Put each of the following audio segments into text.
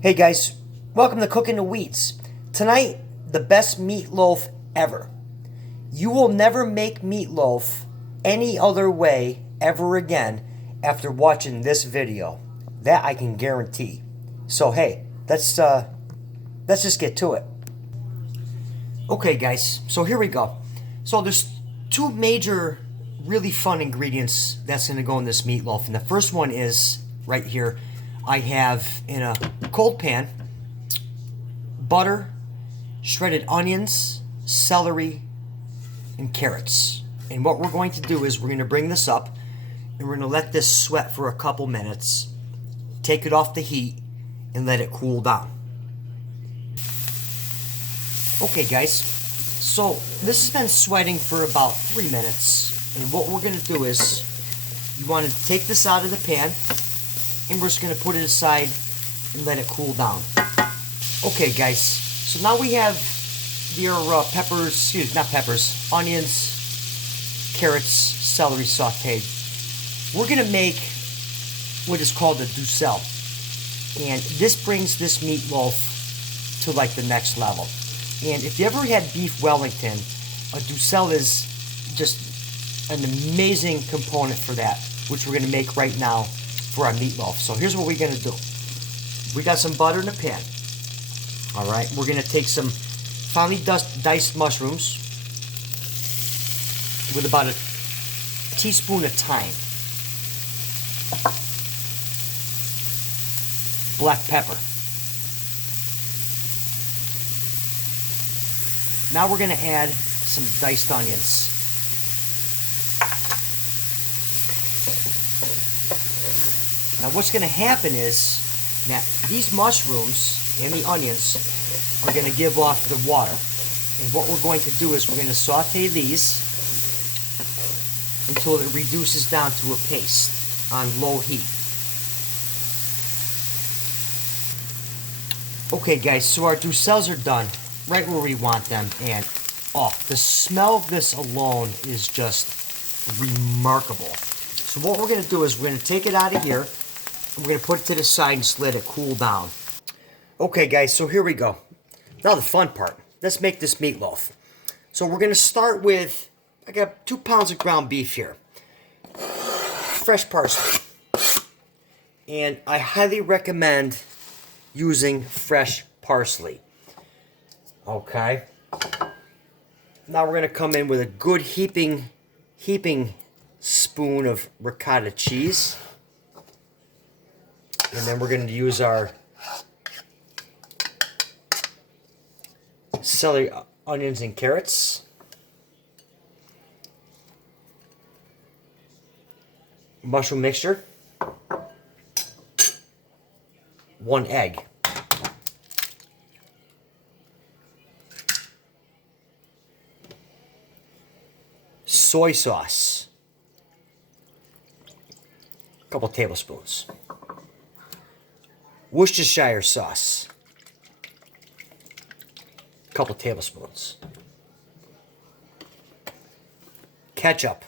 Hey guys, welcome to Cooking the Weeds. Tonight, the best meatloaf ever. You will never make meatloaf any other way ever again after watching this video. That I can guarantee. So hey, let's just get to it. Okay guys, so here we go. So there's two major really fun ingredients that's going to go in this meatloaf. And the first one is right here. I have in a cold pan butter, shredded onions, celery, and carrots. And what we're going to do is we're going to bring this up and we're going to let this sweat for a couple minutes, take it off the heat, and let it cool down. Okay guys, so this has been sweating for about 3 minutes, and what we're going to do is you want to take this out of the pan and we're just going to put it aside and let it cool down. Okay guys, so now we have your onions, carrots, celery sauteed. We're going to make what is called a Duxelles, and this brings this meatloaf to like the next level. And if you ever had beef Wellington, a Duxelles is just an amazing component for that, which we're going to make right now for our meatloaf. So here's what we're going to do. We got some butter in a pan. Alright, we're going to take some finely diced mushrooms with about a teaspoon of thyme, black pepper. Now we're going to add some diced onions. Now what's going to happen is that these mushrooms and the onions are going to give off the water. And what we're going to do is we're going to saute these until it reduces down to a paste on low heat. Okay guys, so our Duxelles are done right where we want them, and oh, the smell of this alone is just remarkable. So what we're going to do is we're going to take it out of here and we're going to put it to the side and just let it cool down. Okay guys, so here we go. Now the fun part. Let's make this meatloaf. So we're going to start with, I got 2 pounds of ground beef here. Fresh parsley. And I highly recommend using fresh parsley. Okay. Now we're going to come in with a good heaping spoon of ricotta cheese. And then we're going to use our celery, onions, and carrots. Mushroom mixture. 1 egg. Soy sauce. A couple tablespoons. Worcestershire sauce. A couple tablespoons. Ketchup.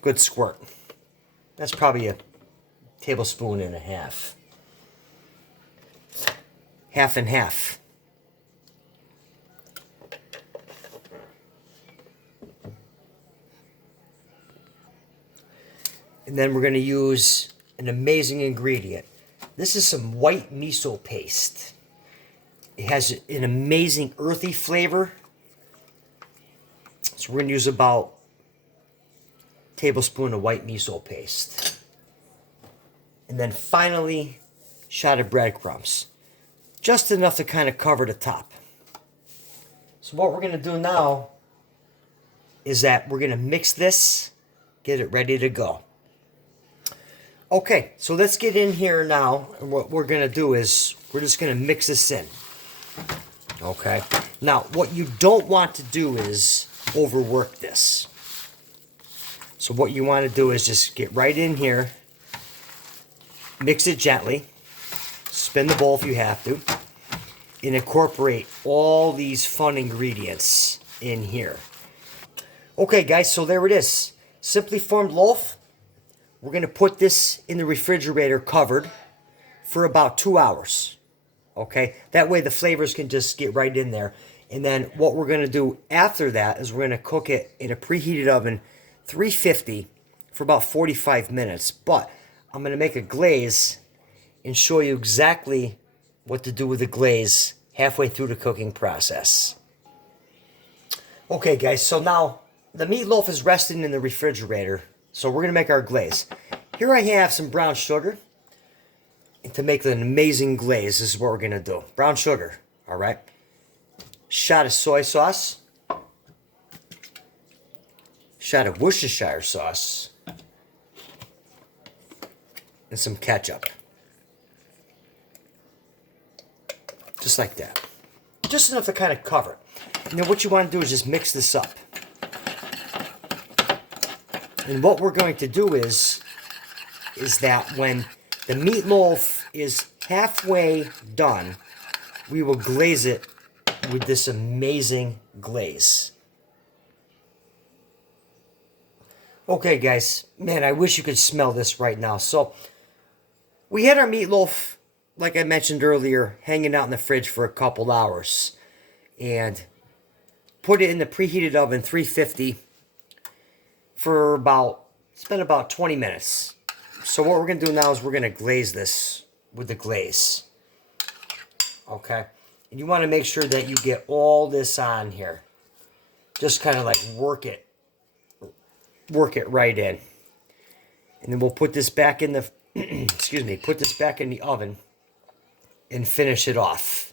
Good squirt. That's probably a tablespoon and a half. Half and half. And then we're going to use an amazing ingredient. This is some white miso paste. It has an amazing earthy flavor. So we're going to use about a tablespoon of white miso paste. And then finally, a shot of breadcrumbs. Just enough to kind of cover the top. So what we're going to do now is that we're going to mix this, get it ready to go. Okay, so let's get in here now, and what we're going to do is we're just going to mix this in. Okay, now what you don't want to do is overwork this. So what you want to do is just get right in here, mix it gently, spin the bowl if you have to, and incorporate all these fun ingredients in here. Okay guys, so there it is. Simply formed loaf we're going to put this in the refrigerator covered for about 2 hours. Okay, that way the flavors can just get right in there. And then what we're going to do after that is we're going to cook it in a preheated oven, 350, for about 45 minutes. But I'm going to make a glaze and show you exactly what to do with the glaze halfway through the cooking process. Okay guys, so now the meatloaf is resting in the refrigerator, so we're going to make our glaze. Here I have some brown sugar. And to make an amazing glaze, this is what we're going to do. Brown sugar, all right? Shot of soy sauce. Shot of Worcestershire sauce. And some ketchup. Just like that. Just enough to kind of cover. And then what you want to do is just mix this up. And what we're going to do is that when the meatloaf is halfway done, we will glaze it with this amazing glaze. Okay guys, man, I wish you could smell this right now. So, we had our meatloaf, like I mentioned earlier, hanging out in the fridge for a couple hours. And put it in the preheated oven, 350, for spent about 20 minutes. So what we're going to do now is we're going to glaze this with the glaze. Okay? And you want to make sure that you get all this on here. Just kind of like work it right in. And then we'll put this back in the, excuse me, put this back in the oven and finish it off.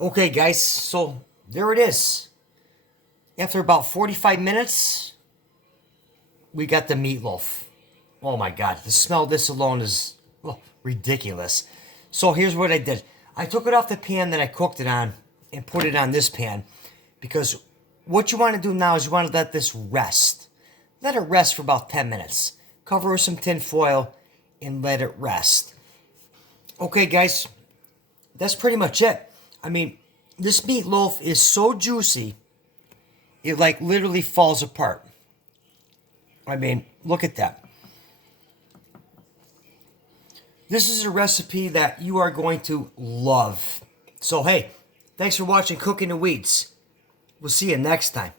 Okay guys, so there it is. After about 45 minutes, we got the meatloaf. Oh my God, the smell of this alone is ridiculous. So here's what I did. I took it off the pan that I cooked it on and put it on this pan, because what you want to do now is you want to let this rest. Let it rest for about 10 minutes. Cover with some tin foil and let it rest. Okay guys, that's pretty much it. I mean, this meatloaf is so juicy, it like literally falls apart. I mean, look at that. This is a recipe that you are going to love. So hey, thanks for watching Cooking the Weeds. We'll see you next time.